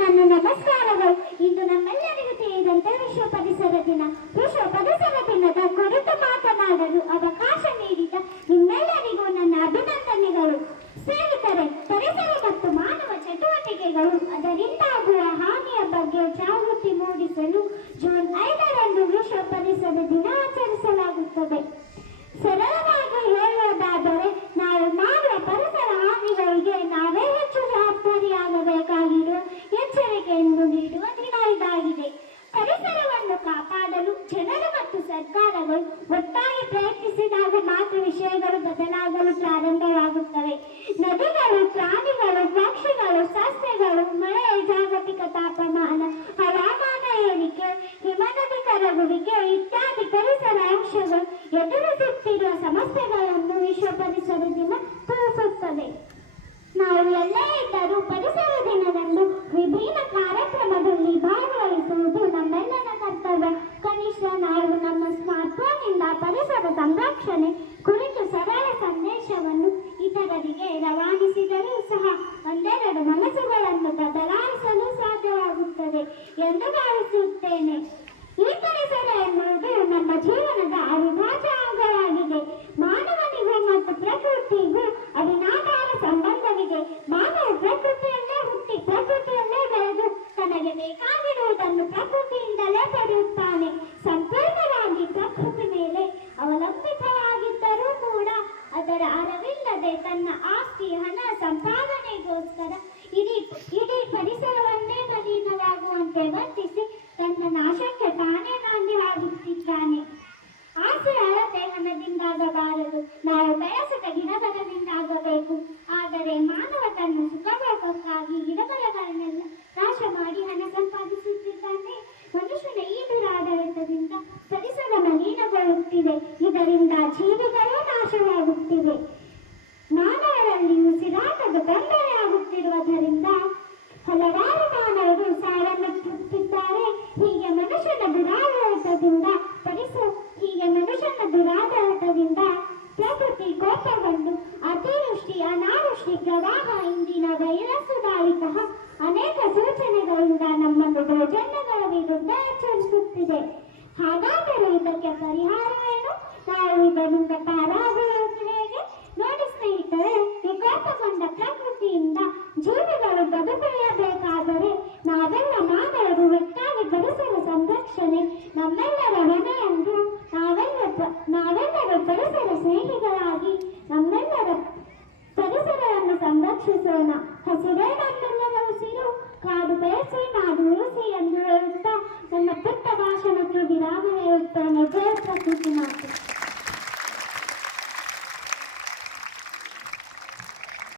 ನನ್ನ ನಮಸ್ಕಾರಗಳು. ಇಂದು ನಮ್ಮೆಲ್ಲರಿಗೂ ತಿಳಿದಂತೆ ವಿಶ್ವ ಪರಿಸರ ದಿನ. ವಿಶ್ವ ಪರಿಸರ ದಿನದ ಕುರಿತು ಮಾತನಾಡಲು ಅವಕಾಶ ನೀಡಿದ ನಿಮ್ಮೆಲ್ಲರಿಗೂ ನನ್ನ ಅಭಿನಂದನೆಗಳು. ಸ್ನೇಹಿತರೆ, ಪರಿಸರ ಮತ್ತು ಮಾನವ ಚಟುವಟಿಕೆಗಳು ಅದರಿಂದಾಗುವ ಹಾನಿಯ ಬಗ್ಗೆ ಜಾಗೃತಿ ಮೂಡಿಸಲು ಜೂನ್ 5ರಂದು ವಿಶ್ವ ಪರಿಸರ ದಿನ ಆಚರಿಸಲಾಗುತ್ತದೆ. ಸರಳವಾಗಿ ಹೇಳುವುದಾದರೆ, ನಾವು ಮಾಡುವ ಪರಿಸರ ಹಾನಿಗಳಿಗೆ ನಾವೇ ಹೆಚ್ಚು ಜವಾಬ್ದಾರಿಯಾಗಬೇಕಾಗಿರುವ ಎಚ್ಚರಿಕೆಯನ್ನು ನೀಡುವ ದಿನ ಇದಾಗಿದೆ. ಪರಿಸರವನ್ನು ಕಾಪಾಡಲು ಜನರು ಮತ್ತು ಸರ್ಕಾರಗಳು ಒಟ್ಟಾಗಿ ಪ್ರಯತ್ನಿಸಿದಾಗ ಮಾತ್ರ ವಿಷಯಗಳು ಬದಲಾಗಲು ಪ್ರಾರಂಭವಾಗುತ್ತವೆ. ನದಿಗಳು, ಪ್ರಾಣಿಗಳು, ಪಕ್ಷಿಗಳು, ಸಸ್ಯಗಳು, ಮಳೆ, ಜಾಗತಿಕ ತಾಪಮಾನ, ಹವಾಮಾನ ಏರಿಕೆ, ಹಿಮನದಿ ಕರಗುವಿಕೆ ಇತ್ಯಾದಿ ಪರಿಸರ ಅಂಶಗಳು ಎದುರಿಸುತ್ತಿರುವ ಸಮಸ್ಯೆಗಳನ್ನು ವಿಶ್ವ ಪರಿಸರ ದಿನ ತಿಳಿಸುತ್ತದೆ. ನಾವು ಎಲ್ಲೇ ಇದ್ದರೂ ಪರಿಸರ ದಿನದಂದು ವಿಭಿನ್ನ ಕಾರ್ಯಕ್ರಮದಲ್ಲಿ ಭಾಗವಹಿಸುವುದು ನಮ್ಮೆಲ್ಲರ ಕರ್ತವ್ಯ. ಕನಿಷ್ಠ ನಾವು ನಮ್ಮ ಸ್ಮಾರ್ಟ್ಫೋನ್ನಿಂದ ಪರಿಸರ ಸಂರಕ್ಷಣೆ ಕುರಿತು ಸರಳ ಸಂದೇಶವನ್ನು ಇತರರಿಗೆ ರವಾನಿಸಿದರೂ ಸಹ ಒಂದೆರಡು ಮನಸ್ಸುಗಳನ್ನು ಬದಲಾಯಿಸಲು ಸಾಧ್ಯವಾಗುತ್ತದೆ ಎಂದು ಭಾವಿಸುತ್ತೇನೆ. ಈ ಪರಿಸರ ಎನ್ನುವುದು ನಮ್ಮ ಜೀವನದ ಅವಿಭಾಜ್ಯ ಅಂಗವಾಗಿದೆ. ಮಾನವನಿಗೂ ಮತ್ತು ಪ್ರಕೃತಿಗೂ ಅವಿನಾಭಾವ ಸಂಬಂಧವಿದೆ. ಮಾನವ ಪ್ರಕೃತಿಯಲ್ಲೇ ಹುಟ್ಟಿ ಪ್ರಕೃತಿಯಲ್ಲೇ ಬೆಳೆದು ತನಗೆ ಬೇಕಾಗಿರುವುದನ್ನು ಪ್ರಕೃತಿಯಿಂದಲೇ ಪಡೆಯುತ್ತಾನೆ. ಸಂಪೂರ್ಣವಾಗಿ ಪ್ರಕೃತಿ ಮೇಲೆ ಅವಲಂಬಿತವಾಗಿದ್ದರೂ ಕೂಡ ಅದರ ಅರಿವಿಲ್ಲದೆ ತನ್ನ ಆಸ್ತಿ, ಹಣ ಸಂಪಾದನೆಗೋಸ್ಕರ ಇಡೀ ಪರಿಸರವನ್ನೇ ಮಲಿನವಾಗುವಂತೆ ವರ್ತಿಸಿ ತನ್ನ ನಾಶಕ್ಕೆ ತಾನೇ ನಾಂದಿಯಾಗುತ್ತಿದ್ದಾನೆ. ಆಸೆ ಅಳತೆ ಹಣದಿಂದಾಗಬಾರದು, ನಾವು ಬಯಸಿದ ಗಿಡಮರದಿಂದಾಗಬೇಕು. ಆದರೆ ಮಾನವ ತನ್ನ ಸುಖಭೋಗಕ್ಕಾಗಿ ಗಿಡಮರಗಳನ್ನೆಲ್ಲ ನಾಶ ಮಾಡಿ ಹಣ ಸಂಪಾದಿಸುತ್ತಿದ್ದಾನೆ. ಮನುಷ್ಯನ ಈ ದುರಾಡಳಿತದಿಂದ ಪರಿಸರ ಮಲಿನಗೊಳ್ಳುತ್ತಿದೆ. ಇದರಿಂದ ಜೀವಿಗಳೂ ನಾಶವಾಗುತ್ತಿವೆ. ಮಾನವರಲ್ಲಿ ಉಸಿರಾಟದ ತೊಂದರೆಯಾಗುತ್ತಿರುವುದರಿಂದ ಹಲವಾರು ಮಾನವರು ಸಾವನ್ನಪ್ಪುತ್ತಿದ್ದಾರೆ. ಹೀಗೆ ಮನುಷ್ಯನ ದುರಾಡಳಿತದಿಂದ ಪ್ರಕೃತಿ ಕೋಪಗೊಂಡು ಅತಿವೃಷ್ಟಿ, ಅನಾವೃಷ್ಟಿ, ಪ್ರವಾಹ, ಇಂದಿನ ವೈರಸ್ ದಾಳಿತಹ ಅನೇಕ ಸೂಚನೆಗಳಿಂದ ನಮ್ಮನ್ನು ದೌರ್ಜನ್ಯಗಳ ವಿರುದ್ಧ ಎಚ್ಚರಿಸುತ್ತಿದೆ. ಹಾಗಾದರೆ ಇದಕ್ಕೆ ಪರಿಹಾರವೇನು? ನಾವು ಇದರಿಂದ ಪಾರಾಗುವುದು ಹೇಗೆ? ನೋಡಿ ಸ್ನೇಹಿತರೆ, ವಿಕೋಪಗೊಂಡ ಪ್ರಕೃತಿಯಿಂದ ಜೀವಿಗಳು ಬದುಕುಳಿಯಬೇಕಾದರೆ ನಾವೆಲ್ಲ ಮಾನವರು ಒಟ್ಟಾಗಿ ಪರಿಸರ ಸಂರಕ್ಷಣೆ ನಮ್ಮೆಲ್ಲರ ಹೊಣೆ ಎಂದು ನಾವೆಲ್ಲರೂ ಪರಿಸರ ಸ್ನೇಹಿಗಳಾಗಿ ನಮ್ಮೆಲ್ಲರ ಪರಿಸರವನ್ನು ಸಂರಕ್ಷಿಸೋಣ. ಹಸಿರೇ ನಮ್ಮೆಲ್ಲರ ಉಸಿರು, ಕಾಡು ಬೆಳೆಸಿ ನಾಡು ಉಳಿಸಿ ಎಂದು ಹೇಳುತ್ತಾ ನನ್ನ ಪುಟ್ಟ ಭಾಷಣಕ್ಕೆ ವಿರಾಮ ಹೇಳುತ್ತೇನೆ. ಜಯ ಪ್ರಕೃತಿ ಮಾತು.